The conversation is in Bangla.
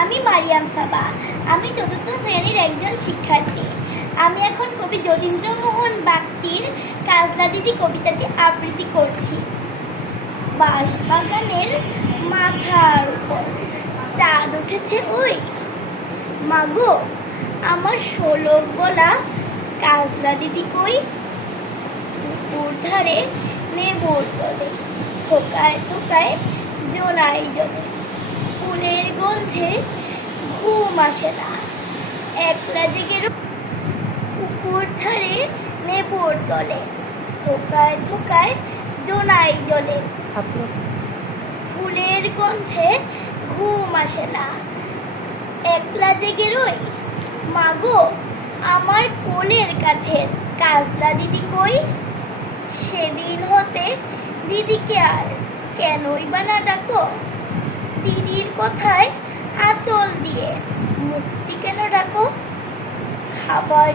আমি মারিয়াম সাবা। আমি চতুর্থ শ্রেণীর একজন শিক্ষার্থী। আমি এখন কবি যতীন্দ্রমোহন বাগচির কাজলা দিদি কবিতাটি আবৃত্তি করছি। বাঁশবাগানের মাথার উপর চাঁদ উঠেছে ওই, মাগো আমার শোলক বলা কাজলা দিদি কই। পুকুর ধারে নেবুর তলে থোকায় থোকায় জোনাই জলে, ফুলের গন্ধে ঘুম আসে না একলা জেগে। পুকুর ধারে নেবুর তলে থোকায় থোকায় জোনাই জলে, ফুলের গন্ধে ঘুম আসে না একলা জেগে রই। মাগো আমার কোলের কাছের কাজলা দিদি কই। সেদিন হতে দিদিকে আর কেনই বা না ডাকো। দিদির কথায় আঁচল দিয়ে মুক্তি কেন ডাকো। খাবার